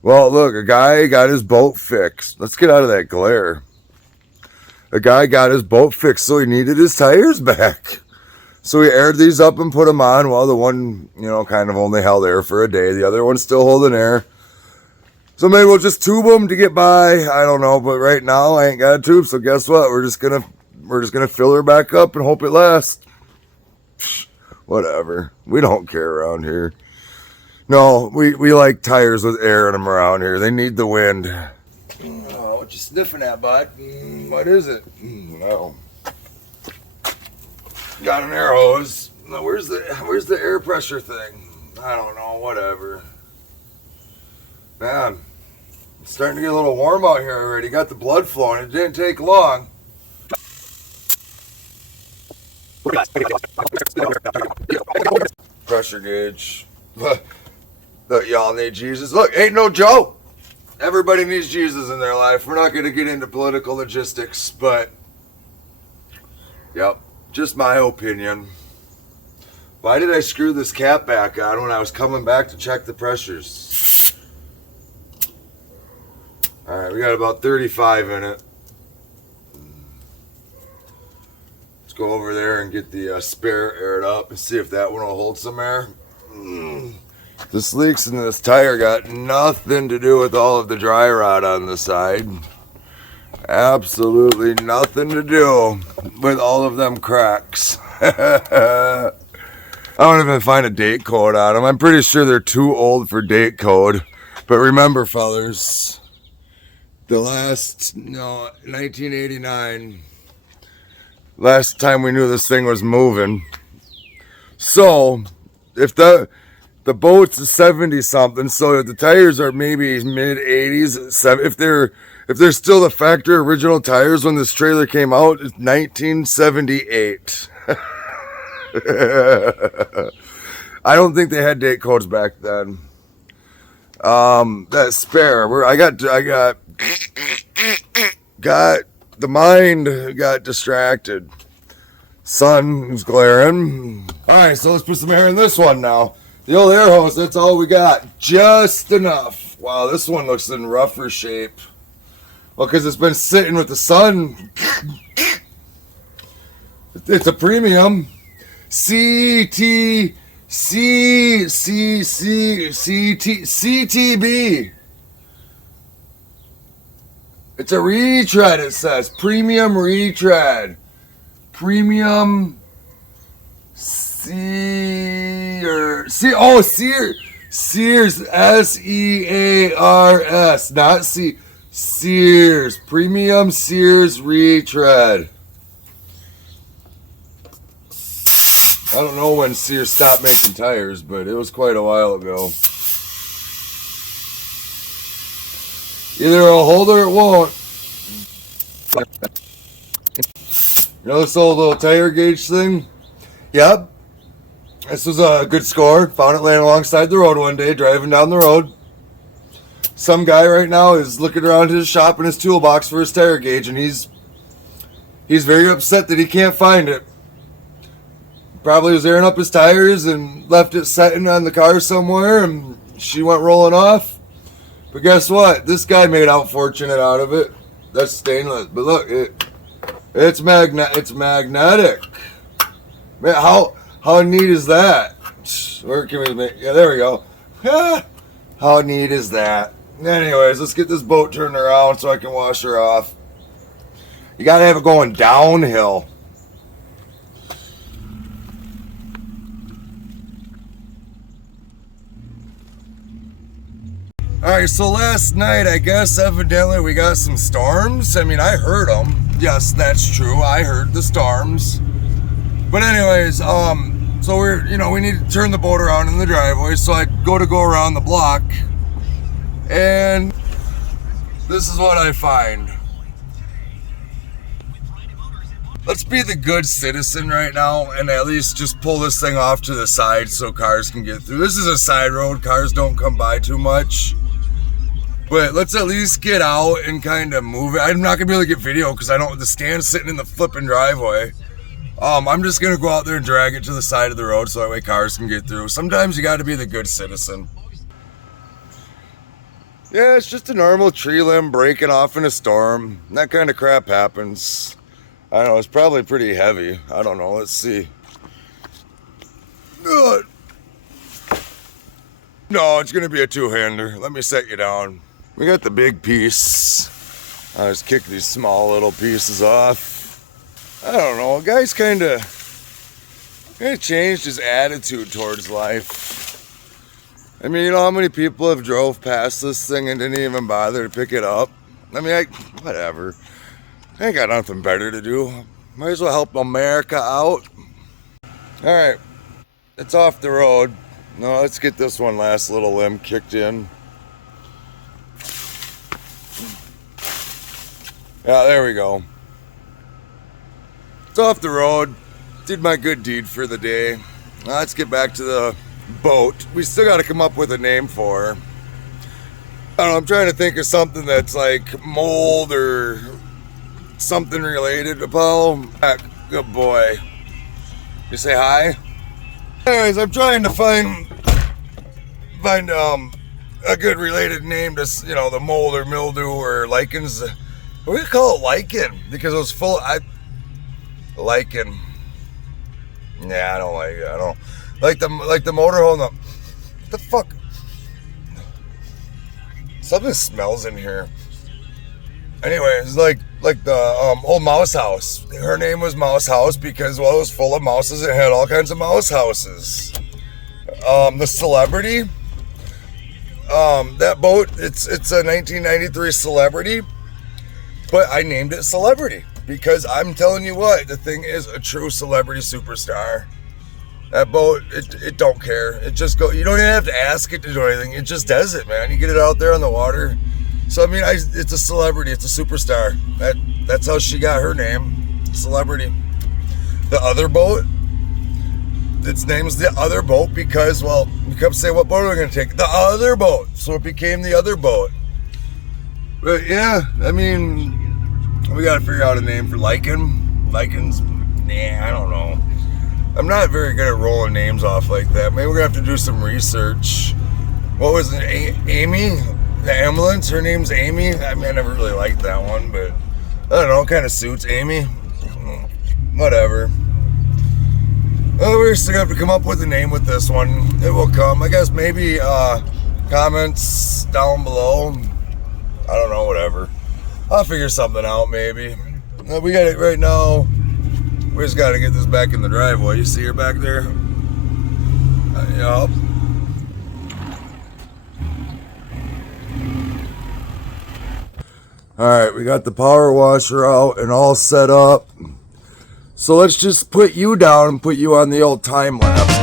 Well, look, a guy got his boat fixed. Let's get out of that glare. A guy got his boat fixed, so he needed his tires back. So we aired these up and put them on. Well, the one, you know, kind of only held air for a day. The other one's still holding air. So maybe we'll just tube them to get by. I don't know, but right now I ain't got a tube, so guess what? We're just gonna fill her back up and hope it lasts. Psh, whatever. We don't care around here. No, we like tires with air in them around here. They need the wind. Oh, what you sniffing at, bud? What is it? No. Got an air hose. No, where's the air pressure thing? I don't know. Whatever. Man, it's starting to get a little warm out here already. Got the blood flowing. It didn't take long. Pressure gauge. Look, y'all need Jesus. Look, ain't no joke. Everybody needs Jesus in their life. We're not going to get into political logistics, but yep, just my opinion. Why did I screw this cap back on when I was coming back to check the pressures? All right, we got about 35 in it. Let's go over there and get the spare aired up and see if that one will hold some air. This leaks in this tire got nothing to do with all of the dry rot on the side. Absolutely nothing to do with all of them cracks. I don't even find a date code on them. I'm pretty sure they're too old for date code. But remember, fellers, the 1989, last time we knew this thing was moving. So, if the boat's a 70 something, so the tires are maybe mid 80s. If they're still the factory original tires when this trailer came out, it's 1978. I don't think they had date codes back then. That spare, I got the mind got distracted. Sun was glaring. All right, so let's put some air in this one now. The old air hose, that's all we got. Just enough. Wow, this one looks in rougher shape. Well, because it's been sitting with the sun. It's a premium. CTB. It's a retread, it says. Premium retread. Premium Sears, S-E-A-R-S, not Sears, Premium Sears Retread. I don't know when Sears stopped making tires, but it was quite a while ago. Either it'll hold or it won't. You know this old little tire gauge thing? Yep. This was a good score. Found it laying alongside the road one day, driving down the road. Some guy right now is looking around his shop in his toolbox for his tire gauge, and he's very upset that he can't find it. Probably was airing up his tires and left it sitting on the car somewhere, and she went rolling off. But guess what? This guy made out fortunate out of it. That's stainless. But look, it's magnetic. Man, how neat is that? Where can we make? Yeah, there we go. How neat is that? Anyways, let's get this boat turned around so I can wash her off. You gotta have it going downhill. Alright, so last night, I guess evidently we got some storms. I mean, I heard them. Yes, that's true. I heard the storms. But anyways, so we need to turn the boat around in the driveway, so I go around the block, and this is what I find. Let's be the good citizen right now, and at least just pull this thing off to the side so cars can get through. This is a side road, cars don't come by too much. But let's at least get out and kind of move it. I'm not gonna be able to get video because the stand's sitting in the flipping driveway. I'm just gonna go out there and drag it to the side of the road so that way cars can get through. Sometimes you gotta be the good citizen. Yeah, it's just a normal tree limb breaking off in a storm. That kind of crap happens. I don't know, it's probably pretty heavy. I don't know, let's see. No, it's gonna be a two-hander. Let me set you down. We got the big piece. I just kick these small little pieces off. I don't know, guy's kind of changed his attitude towards life. I mean, you know how many people have drove past this thing and didn't even bother to pick it up? I mean, whatever. I ain't got nothing better to do. Might as well help America out. All right, it's off the road. Now let's get this one last little limb kicked in. Yeah, there we go. It's off the road. Did my good deed for the day. Now let's get back to the boat. We still got to come up with a name for her. I don't know, I'm trying to think of something that's like mold or something related. Apollo, good boy. You say hi? Anyways, I'm trying to find a good related name to, you know, the mold or mildew or lichens. What do you call it? Lichen? Because it was full. Lichen. Yeah, I don't like it. I don't like the motorhome. What the fuck? Something smells in here. Anyways, like the old mouse house. Her name was Mouse House because, well, it was full of mouses. It had all kinds of mouse houses. The Celebrity. That boat. It's a 1993 Celebrity. But I named it Celebrity because I'm telling you what, the thing is a true celebrity superstar. That boat, it don't care. It just go. You don't even have to ask it to do anything. It just does it, man. You get it out there on the water. So I mean, it's a celebrity. It's a superstar. That's how she got her name, Celebrity. The other boat, its name's the Other Boat because, well, you kept saying, what boat are we gonna take? The Other Boat. So it became the Other Boat. But yeah, I mean, we gotta figure out a name for lichen. Lichens, nah, I don't know. I'm not very good at rolling names off like that. Maybe we're gonna have to do some research. What was it, Amy? The ambulance, her name's Amy. I mean, I never really liked that one, but I don't know, kind of suits Amy. Whatever. Well, we're still gonna have to come up with a name with this one. It will come. I guess maybe comments down below. I don't know, whatever. I'll figure something out, maybe. We got it right now. We just got to get this back in the driveway. You see her back there? Yup. Alright, we got the power washer out and all set up. So let's just put you down and put you on the old time lapse.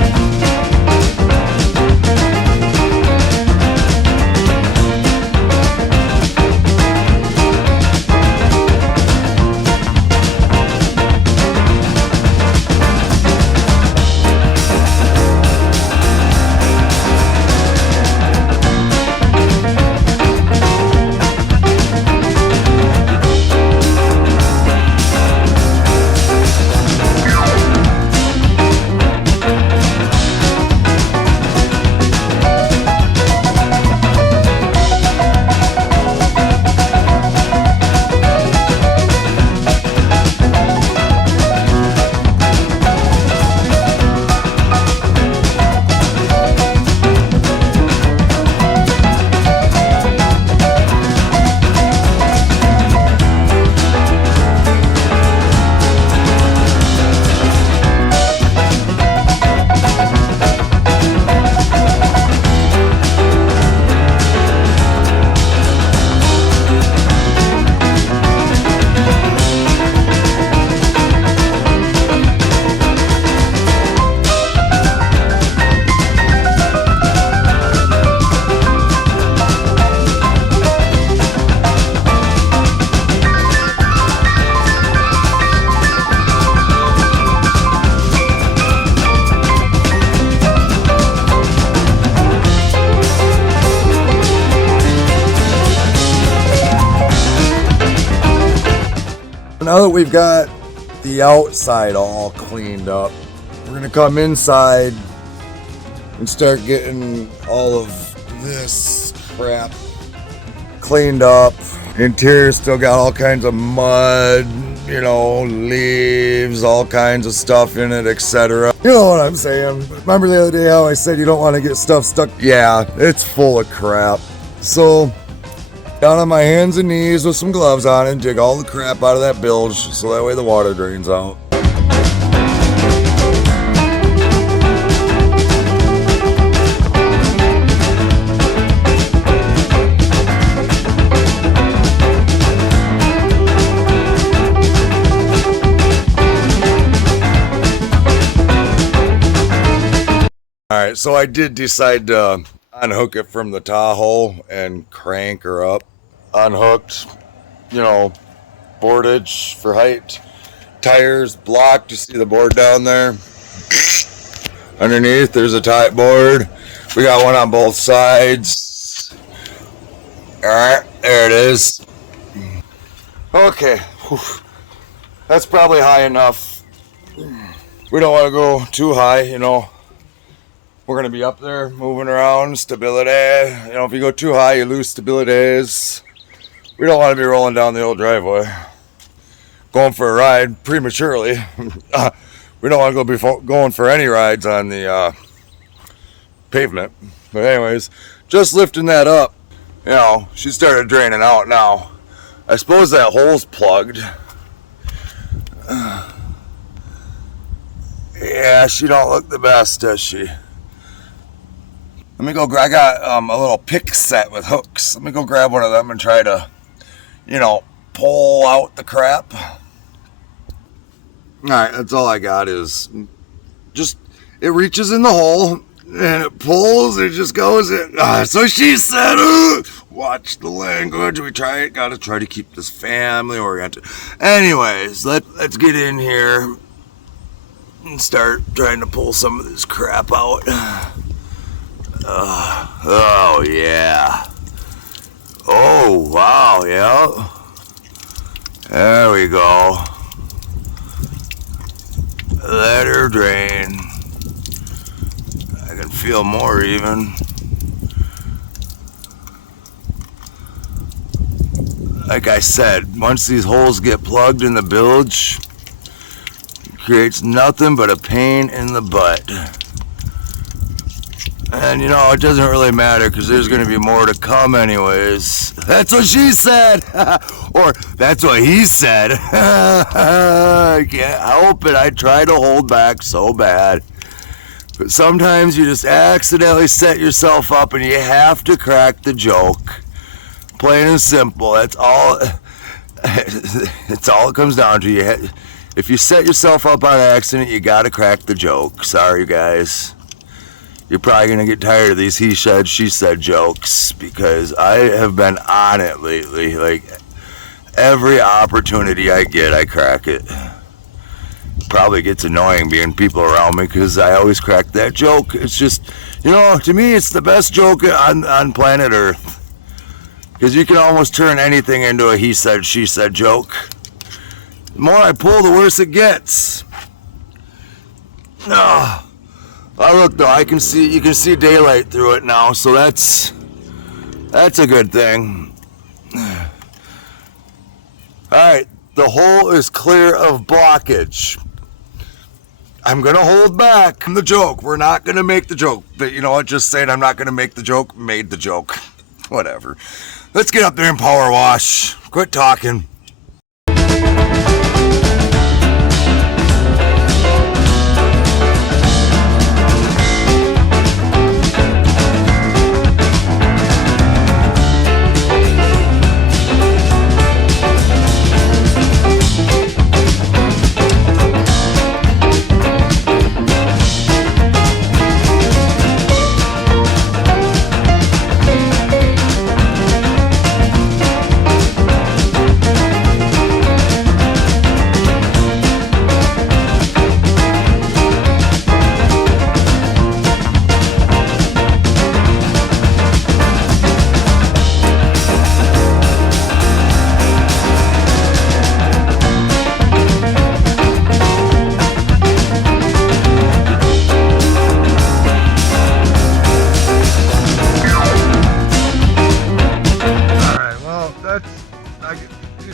Now that we've got the outside all cleaned up, we're gonna come inside and start getting all of this crap cleaned up. Interior still got all kinds of mud, you know, leaves, all kinds of stuff in it, etc. You know what I'm saying? Remember the other day how I said you don't want to get stuff stuck? Yeah, it's full of crap. So down on my hands and knees with some gloves on and dig all the crap out of that bilge so that way the water drains out. Alright, so I did decide to unhook it from the Tahoe and crank her up. Unhooked, you know, boardage for height, tires blocked. You see the board down there? Underneath there's a tie board. We got one on both sides. Alright, there it is. Okay, whew. That's probably high enough. We don't want to go too high, you know. We're going to be up there moving around, stability. You know, if you go too high, you lose stabilities. We don't want to be rolling down the old driveway, going for a ride prematurely. We don't want to be going for any rides on the pavement. But anyways, just lifting that up, you know, she started draining out now. I suppose that hole's plugged. Yeah, she don't look the best, does she? Let me go, I got a little pick set with hooks. Let me go grab one of them and try to, you know, pull out the crap. Alright, that's all I got is just, it reaches in the hole and it pulls, it just goes in. So she said, watch the language. We gotta try to keep this family oriented. Anyways, let's get in here and start trying to pull some of this crap out. Oh yeah. Oh wow, yeah. There we go. Let her drain. I can feel more even. Like I said, once these holes get plugged in the bilge, it creates nothing but a pain in the butt. And you know, it doesn't really matter because there's going to be more to come anyways. That's what she said. Or that's what he said. I can't help it. I try to hold back so bad. But sometimes you just accidentally set yourself up and you have to crack the joke. Plain and simple. That's all. It's all it comes down to. If you set yourself up on accident, you got to crack the joke. Sorry, guys. You're probably going to get tired of these he said, she said jokes because I have been on it lately. Like, every opportunity I get, I crack it. Probably gets annoying being people around me because I always crack that joke. It's just, you know, to me, it's the best joke on planet Earth. Because you can almost turn anything into a he said, she said joke. The more I pull, the worse it gets. Oh. Oh, look though, you can see daylight through it now, so that's a good thing. Alright, the hole is clear of blockage. I'm gonna hold back the joke. We're not gonna make the joke. But you know what, just saying I'm not gonna make the joke, made the joke. Whatever. Let's get up there and power wash. Quit talking.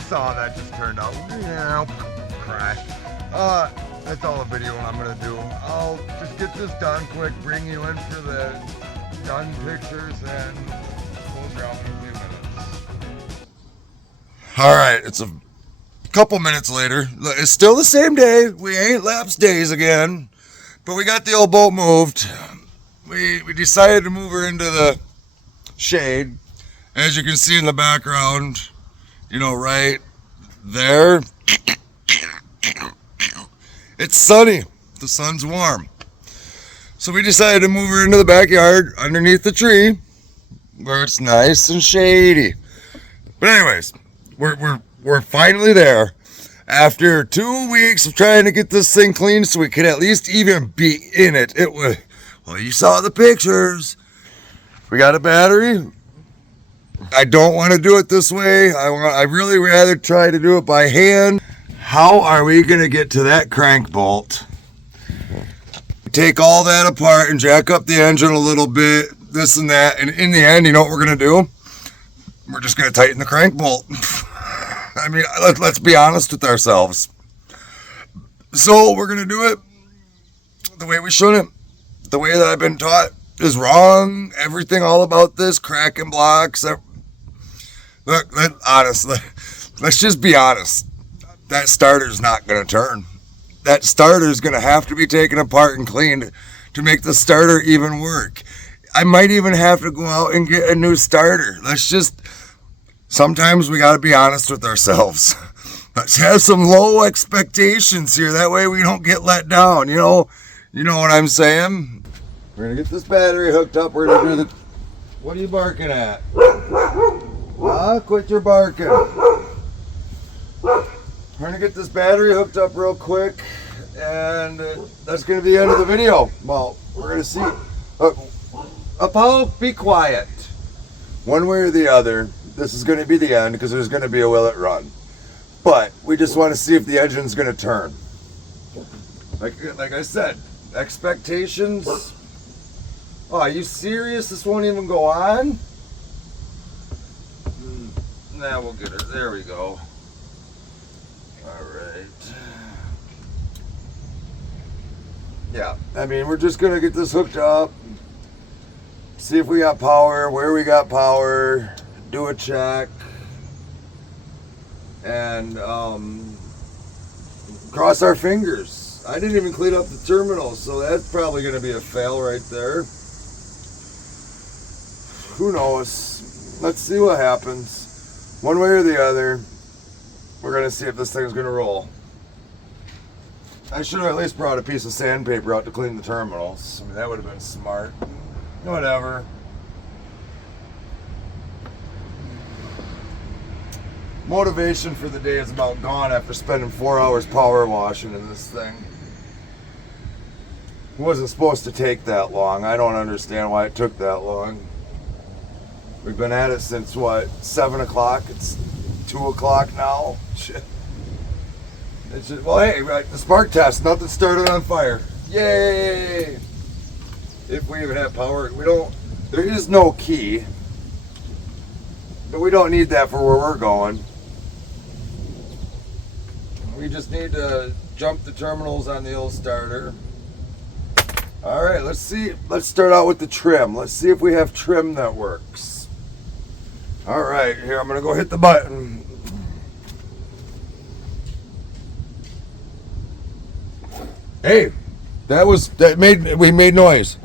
Saw that just turned out. Yeah, crash. That's all the video I'm gonna do. I'll just get this done quick, bring you in for the done pictures, and we'll drop in a few minutes. All right, it's a couple minutes later. It's still the same day. We ain't lapsed days again, but we got the old boat moved. We decided to move her into the shade. As you can see in the background, you know, right there, it's sunny. The sun's warm. So we decided to move her into the backyard underneath the tree where it's nice and shady. But anyways, we're finally there. After 2 weeks of trying to get this thing clean so we could at least even be in it. It was, well, you saw the pictures. We got a battery. I don't want to do it this way. I really rather try to do it by hand. How are we going to get to that crank bolt? Take all that apart and jack up the engine a little bit, this and that. And in the end, you know what we're going to do? We're just going to tighten the crank bolt. I mean, let's be honest with ourselves. So we're going to do it the way we shouldn't. The way that I've been taught is wrong. Everything all about this, cracking blocks. Look, honestly, let's just be honest. That starter's not going to turn. That starter's going to have to be taken apart and cleaned to make the starter even work. I might even have to go out and get a new starter. Sometimes we got to be honest with ourselves. Let's have some low expectations here. That way we don't get let down. You know what I'm saying? We're going to get this battery hooked up. We're going to do the... What are you barking at? Quit your barking. We're going to get this battery hooked up real quick, and that's going to be the end of the video. Well, we're going to see. Apollo, be quiet. One way or the other, this is going to be the end because there's going to be a will it run. But we just want to see if the engine's going to turn. Like I said, expectations. Oh, are you serious? This won't even go on? Nah, we'll get it. There we go. Alright. Yeah, I mean, we're just going to get this hooked up. See if we got power, where we got power. Do a check. And cross our fingers. I didn't even clean up the terminal, so that's probably going to be a fail right there. Who knows? Let's see what happens. One way or the other, we're going to see if this thing's going to roll. I should have at least brought a piece of sandpaper out to clean the terminals. I mean, that would have been smart. Whatever. Motivation for the day is about gone after spending 4 hours power washing in this thing. It wasn't supposed to take that long. I don't understand why it took that long. We've been at it since what, 7 o'clock? It's 2 o'clock now. Shit. It's just, well, hey, right, the spark test, nothing started on fire. Yay! If we even have power, there is no key. But we don't need that for where we're going. We just need to jump the terminals on the old starter. All right, let's see. Let's start out with the trim. Let's see if we have trim that works. All right, here, I'm gonna go hit the button. Hey, we made noise.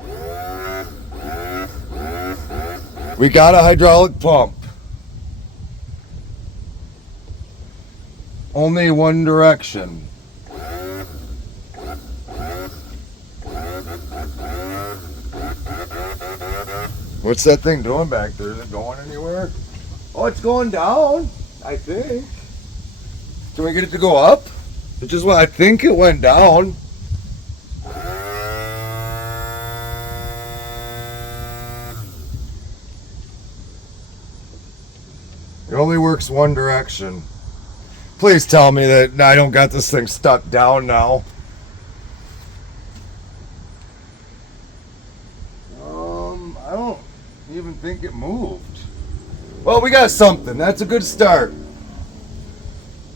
We got a hydraulic pump. Only one direction. What's that thing doing back there? Is it going anywhere? Oh, it's going down, I think. Can we get it to go up? I think it went down. It only works one direction. Please tell me that I don't got this thing stuck down now. I don't even think it moved. Well, we got something. That's a good start.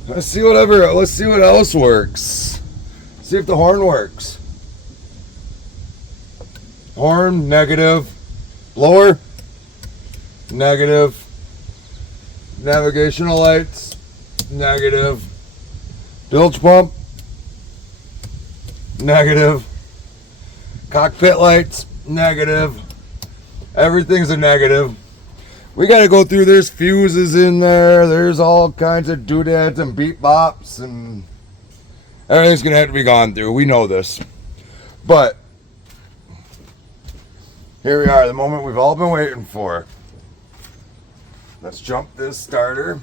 Let's see what else works. See if the horn works. Horn, negative. Blower, negative. Navigational lights, negative. Bilge pump, negative. Cockpit lights, negative. Everything's a negative. We got to go through. There's fuses in there. There's all kinds of doodads and beep bops, and everything's going to have to be gone through. We know this. But here we are, the moment we've all been waiting for. Let's jump this starter.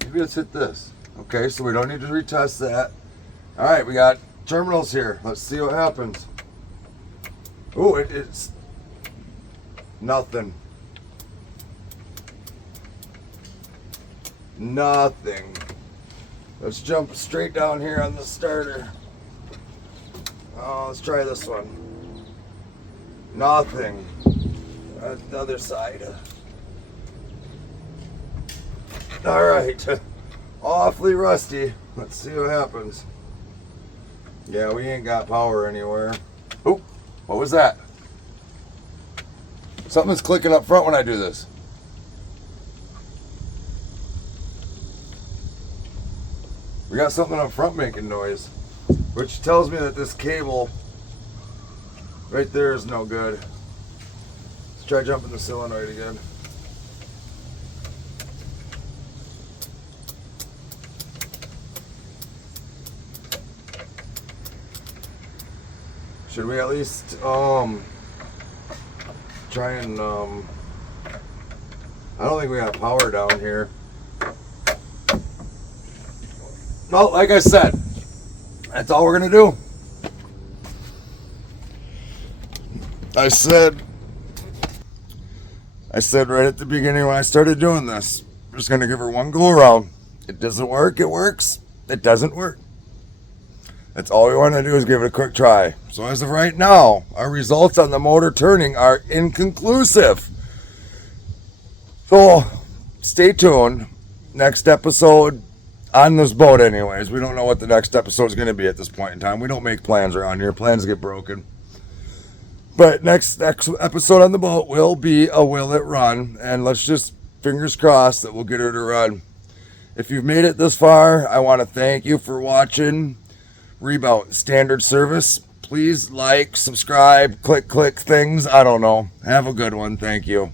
Maybe let's hit this. Okay, so we don't need to retest that. All right, we got terminals here. Let's see what happens. Oh, it's nothing. Nothing. Let's jump straight down here on the starter. Oh, let's try this one. Nothing. The other side. All right. Awfully rusty. Let's see what happens. Yeah, we ain't got power anywhere. Oh, what was that? Something's clicking up front when I do this. We got something up front making noise, which tells me that this cable right there is no good. Let's try jumping the solenoid again. Should we at least try and I don't think we got power down here. No, like I said, that's all we're gonna do. I said right at the beginning when I started doing this, I'm just gonna give her one go around. It doesn't work, it works. It doesn't work. That's all we want to do is give it a quick try. So as of right now, our results on the motor turning are inconclusive. So stay tuned. Next episode on this boat anyways. We don't know what the next episode is going to be at this point in time. We don't make plans around here. Plans get broken. But next episode on the boat will be a will it run. And let's just fingers crossed that we'll get her to run. If you've made it this far, I want to thank you for watching Rebound Standard Service. Please like, subscribe, click things. I don't know. Have a good one. Thank you.